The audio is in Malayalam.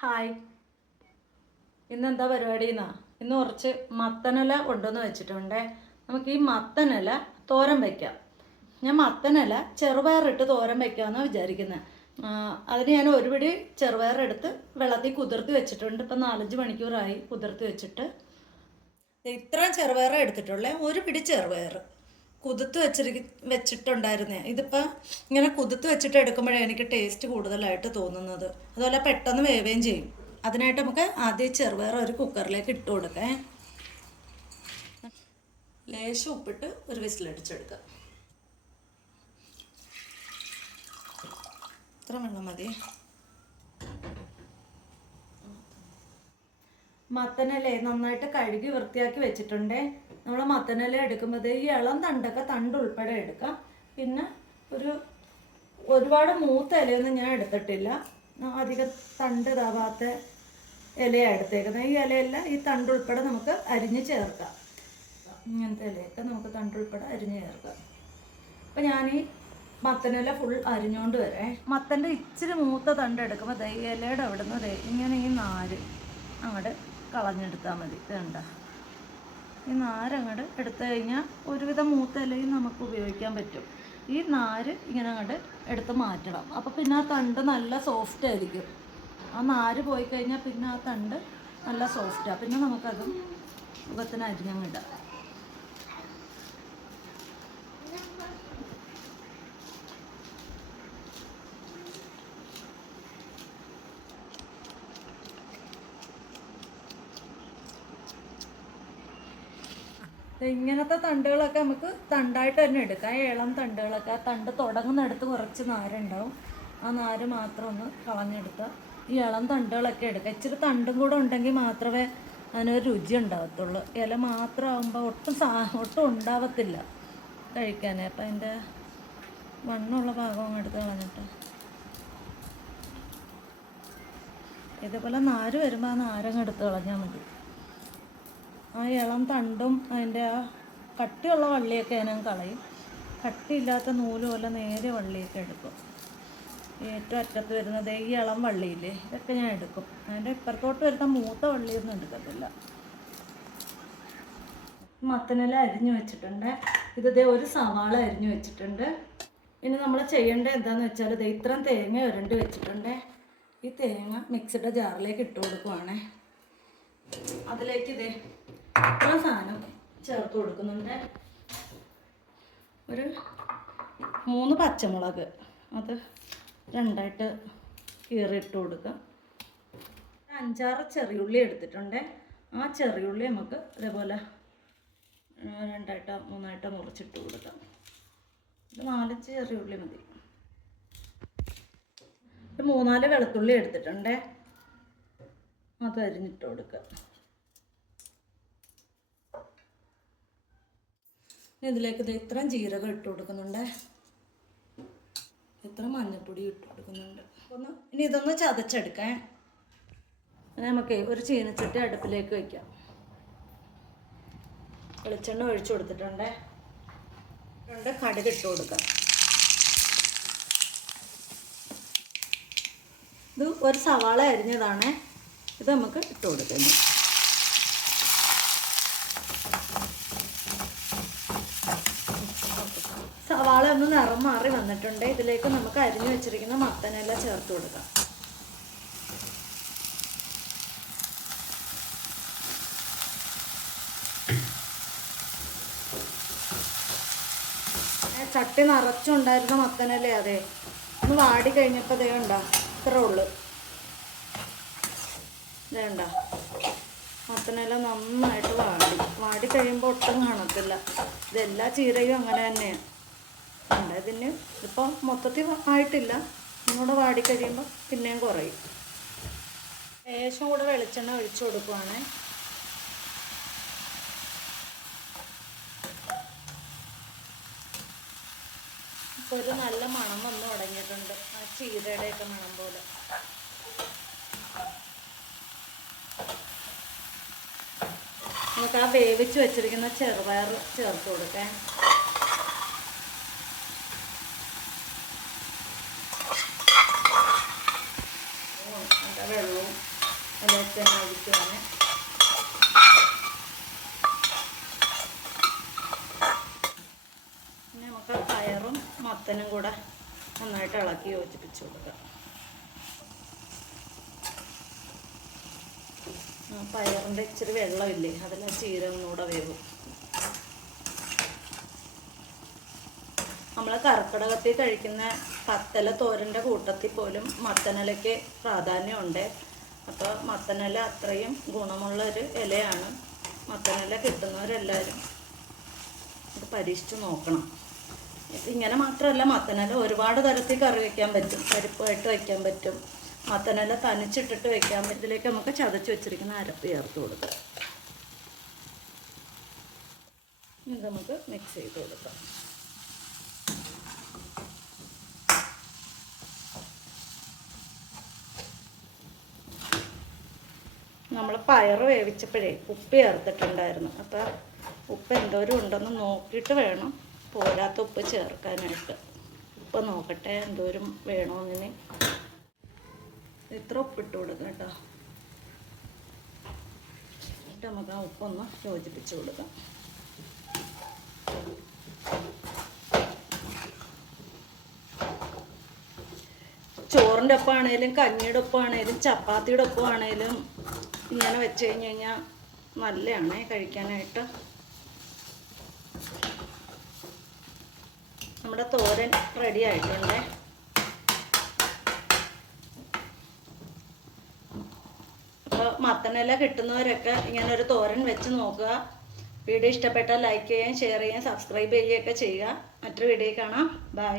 ഹായ്. ഇന്നെന്താ പരിപാടി എന്നാ ഇന്ന് കുറച്ച് മത്തനില കൊണ്ടുവന്ന് വെച്ചിട്ടുണ്ട്. നമുക്ക് ഈ മത്തനില തോരൻ വയ്ക്കാം ഞാൻ മത്തനില ചെറുപയറിട്ട് തോരൻ വയ്ക്കാമെന്നാണ് വിചാരിക്കുന്നത് അതിന് ഞാൻ ഒരു പിടി ചെറുപയറെടുത്ത് വെള്ളത്തിൽ കുതിർത്തി വെച്ചിട്ടുണ്ട്. ഇപ്പം നാലഞ്ച് മണിക്കൂറായി കുതിർത്തി വെച്ചിട്ട്. ഇത്രയും ചെറുപയർ എടുത്തിട്ടുള്ളേ. ഒരു പിടി ചെറുപയർ കുതിർത്ത് വെച്ചിരിക്ക വെച്ചിട്ടുണ്ടായിരുന്നേ. ഇതിപ്പോൾ ഇങ്ങനെ കുതിർത്ത് വെച്ചിട്ട് എടുക്കുമ്പോഴേ എനിക്ക് ടേസ്റ്റ് കൂടുതലായിട്ട് തോന്നുന്നത്. അതുപോലെ പെട്ടെന്ന് വേവുകയും ചെയ്യും. അതിനായിട്ട് നമുക്ക് ആദ്യം ചെറുവേറെ ഒരു കുക്കറിലേക്ക് ഇട്ട് കൊടുക്കേ. ലേശം ഉപ്പിട്ട് ഒരു വിസിലടിച്ചെടുക്കുക ഇത്ര വെള്ളം മതി. മത്തനില നന്നായിട്ട് കഴുകി വൃത്തിയാക്കി വെച്ചിട്ടുണ്ടേ. നമ്മൾ മത്തനല എടുക്കുമ്പോൾ ഈ ഇളം തണ്ടൊക്കെ തണ്ട് ഉൾപ്പെടെ എടുക്കാം. പിന്നെ ഒരു ഒരുപാട് മൂത്ത ഇലയൊന്നും ഞാൻ എടുത്തിട്ടില്ല. അധികം തണ്ട് ഇതാവാത്ത ഇലയാണ് എടുത്തേക്കുന്നത്. ഈ ഇലയെല്ലാം ഈ തണ്ട് ഉൾപ്പെടെ നമുക്ക് അരിഞ്ഞ് ചേർക്കാം. ഇങ്ങനത്തെ ഇലയൊക്കെ നമുക്ക് തണ്ട് ഉൾപ്പെടെ അരിഞ്ഞ് ചേർക്കാം. അപ്പം ഞാൻ ഈ മത്തനില ഫുൾ അരിഞ്ഞുകൊണ്ട് വരേ. മത്തന്റെ ഇച്ചിരി മൂത്ത തണ്ട് എടുക്കുമ്പോൾ ദൈ ഇലയുടെ അവിടെ ദേ ഇങ്ങനെ ഈ നാര് അങ്ങോട്ട് കളഞ്ഞെടുത്താൽ മതി. ഇത് കണ്ട ഈ നാര് അങ്ങോട്ട് എടുത്തു കഴിഞ്ഞാൽ ഒരുവിധം മൂത്ത ഇലയും നമുക്ക് ഉപയോഗിക്കാൻ പറ്റും. ഈ നാര് ഇങ്ങനെ അങ്ങോട്ട് എടുത്ത് മാറ്റണം. അപ്പോൾ പിന്നെ ആ തണ്ട് നല്ല സോഫ്റ്റ് ആയിരിക്കും. ആ നാര് പോയി കഴിഞ്ഞാൽ പിന്നെ ആ തണ്ട് നല്ല സോഫ്റ്റാണ് പിന്നെ നമുക്കതും മുഖത്തിന് അരിഞ്ഞങ്ങിടാം ഇങ്ങനത്തെ തണ്ടുകളൊക്കെ നമുക്ക് തണ്ടായിട്ട് തന്നെ എടുക്കാം. ഇളം തണ്ടുകളൊക്കെ ആ തണ്ട് തുടങ്ങുന്നിടത്ത് കുറച്ച് നാരുണ്ടാവും. ആ നാര് മാത്രം ഒന്ന് കളഞ്ഞെടുക്കുക ഈ ഇളം തണ്ടുകളൊക്കെ എടുക്കുക ഇച്ചിരി തണ്ടും കൂടെ ഉണ്ടെങ്കിൽ മാത്രമേ അതിനൊരു രുചി ഉണ്ടാകത്തുള്ളൂ ഇല മാത്രമാകുമ്പോൾ ഒട്ടും സാ ഒട്ടും ഉണ്ടാവത്തില്ല കഴിക്കാൻ അപ്പം അതിന്റെ മണ്ണുള്ള ഭാഗം അങ്ങ് എടുത്ത് കളഞ്ഞിട്ട്. ഇതേപോലെ നാര് വരുമ്പോൾ ആ നാരങ്ങ് എടുത്ത് കളഞ്ഞാൽ മതി. ആ ഇളം തണ്ടും അതിന്റെ ആ കട്ടിയുള്ള വള്ളിയൊക്കെ ഞാൻ കളയും. കട്ടിയില്ലാത്ത നൂൽ പോലെ നേരെ വള്ളിയൊക്കെ എടുക്കും. ഏറ്റവും അറ്റത്ത് വരുന്നത് ഈ ഇളം വള്ളിയില്ലേ ഇതൊക്കെ ഞാൻ എടുക്കും. അതിന്റെ ഇപ്പുറത്തോട്ട് വരുന്ന മൂത്ത വള്ളിയൊന്നും എടുക്കത്തില്ല. മത്തനില അരിഞ്ഞു വെച്ചിട്ടുണ്ട്. ഇത് ഒരു സവാള അരിഞ്ഞു വെച്ചിട്ടുണ്ട്. ഇനി നമ്മൾ ചെയ്യേണ്ടത് എന്താണെന്ന് വെച്ചാൽ ഇത് ഇത്രയും തേങ്ങ ഉരണ്ട് വെച്ചിട്ടുണ്ട്. ഈ തേങ്ങ മിക്സിയുടെ ജാറിലേക്ക് ഇട്ട് കൊടുക്കുവാണേ. അതിലേക്ക് ഇതേ ഇത്ര സാധനം ചേർത്ത് കൊടുക്കുന്നുണ്ട്. ഒരു മൂന്ന് പച്ചമുളക്. അത് രണ്ടായിട്ട് കീറിയിട്ട് കൊടുക്കുക അഞ്ചാറ് ചെറിയുള്ളി എടുത്തിട്ടുണ്ട്. ആ ചെറിയുള്ളി നമുക്ക് ഇതേപോലെ രണ്ടായിട്ടോ മൂന്നായിട്ടോ മുറിച്ചിട്ട് കൊടുക്കാം. ഇത് നാലഞ്ച് ചെറിയുള്ളി മതി. മൂന്നാൽ വെളുത്തുള്ളി എടുത്തിട്ടുണ്ട്. അത് അരിഞ്ഞിട്ട് കൊടുക്കുക ഇതിലേക്ക് ഇത് ഇത്രയും ജീരകം ഇട്ട് കൊടുക്കുന്നുണ്ട്. ഇത്ര മഞ്ഞൾപ്പൊടി ഇട്ട് കൊടുക്കുന്നുണ്ട്. ഒന്ന് ഇനി ഇതൊന്ന് ചതച്ചെടുക്കാൻ നമുക്ക് ഒരു ചീനച്ചട്ടി അടുപ്പിലേക്ക് വയ്ക്കാം വെളിച്ചെണ്ണ ഒഴിച്ചു കൊടുത്തിട്ടുണ്ട്. രണ്ട് കടുക് ഇട്ട് കൊടുക്കാം. ഇത് ഒരു സവാള അരിഞ്ഞതാണ്. ഇത് നമുക്ക് ഇട്ട് കൊടുക്കുന്നു സവാള ഒന്ന് നിറം മാറി വന്നിട്ടുണ്ട്. ഇതിലേക്ക് നമുക്ക് അരിഞ്ഞു വെച്ചിരിക്കുന്ന മത്തനെല്ല ചേർത്ത് കൊടുക്കാം. ചട്ടി നിറച്ചുണ്ടായിരുന്ന മത്തനല്ലേ അതെ? ഒന്ന് വാടി കഴിഞ്ഞപ്പോൾ ദേ ഉണ്ടോ ഇത്രേ ഉള്ളു. ദേ ഉണ്ടോ മത്തനെല്ലാം നന്നായിട്ട് വാടി. വാടി കഴിയുമ്പോൾ ഒട്ടും കാണത്തില്ല. ഇതെല്ലാ ചീരയും അങ്ങനെ തന്നെയാണ് ഉണ്ട് ഇതിന് ഇപ്പോൾ മൊത്തത്തിൽ ആയിട്ടില്ല. ഒന്നുകൂടെ വാടി കഴിയുമ്പോൾ പിന്നെയും കുറയും. ലേശം കൂടെ വെളിച്ചെണ്ണ ഒഴിച്ചു കൊടുക്കുവാണ്. ഇപ്പോൾ ഒരു നല്ല മണം വന്ന് തുടങ്ങിയിട്ടുണ്ട്. ആ ചീരയുടെയൊക്കെ മണം പോലെ. നമുക്ക് ആ വേവിച്ച് വെച്ചിരിക്കുന്ന ചെറുപയർ ചേർത്ത് കൊടുക്കാം. നന്നായിട്ട് ഇളക്കി യോജിപ്പിച്ച് കൊടുക്കുക. പയറിന്റെ ഇച്ചിരി വെള്ളമില്ലേ? അതെല്ലാം ആ ചീര ഒന്നുകൂടെ വേവും. നമ്മൾ കർക്കിടകത്തിൽ കഴിക്കുന്ന പത്തല തോരന്റെ കൂട്ടത്തിൽ പോലും മത്തനിലയ്ക്ക് പ്രാധാന്യമുണ്ട്. അപ്പോൾ മത്തനില അത്രയും ഗുണമുള്ള ഒരു ഇലയാണ്. മത്തനില കിട്ടുന്നവരെല്ലാവരും പരീക്ഷിച്ച് നോക്കണം. ഇങ്ങനെ മാത്രമല്ല മത്തനല ഒരുപാട് തരത്തിൽ കറി വയ്ക്കാൻ പറ്റും. പരിപ്പായിട്ട് വയ്ക്കാൻ പറ്റും. മത്തനല തനിച്ചിട്ടിട്ട് വയ്ക്കാൻ പറ്റും. ഇതിലേക്ക് നമുക്ക് ചതച്ച് വെച്ചിരിക്കുന്ന അരപ്പ് ചേർത്ത് കൊടുക്കാം. ഇത് നമുക്ക് മിക്സ് ചെയ്ത് കൊടുക്കാം. നമ്മൾ പയർ വേവിച്ചപ്പോഴേ ഉപ്പ് ചേർത്തിട്ടുണ്ടായിരുന്നു. അപ്പോൾ ഉപ്പ് എന്തോരം ഉണ്ടെന്ന് നോക്കിയിട്ട് വേണം. പോരാത്ത ഉപ്പ് ചേർക്കാനായിട്ട്. ഉപ്പ് നോക്കട്ടെ എന്തോരം വേണമെന്നിന് ഇത്ര ഉപ്പിട്ട് കൊടുക്കാം കേട്ടോ. എന്നിട്ട് നമുക്ക് ആ ഉപ്പൊന്ന് യോജിപ്പിച്ച് കൊടുക്കാം. ചോറിന്റെ ഒപ്പമാണേലും കഞ്ഞിയുടെ ഒപ്പമാണേലും ചപ്പാത്തിയുടെ ഒപ്പമാണേലും ഇങ്ങനെ വെച്ച് കഴിഞ്ഞ് കഴിഞ്ഞാൽ നല്ലതാണ് കഴിക്കാനായിട്ട്. നമ്മുടെ തോരൻ റെഡി ആയിട്ടുണ്ട്. അപ്പോൾ മത്തനില കിട്ടുന്നവരൊക്കെ ഇങ്ങനെ ഒരു തോരൻ വെച്ച് നോക്കുക. വീഡിയോ ഇഷ്ടപ്പെട്ടാൽ ലൈക്ക് ചെയ്യുകയും ഷെയർ ചെയ്യുകയും സബ്സ്ക്രൈബ് ചെയ്യുകയൊക്കെ ചെയ്യുക. മറ്റൊരു വീഡിയോ കാണാം. ബൈ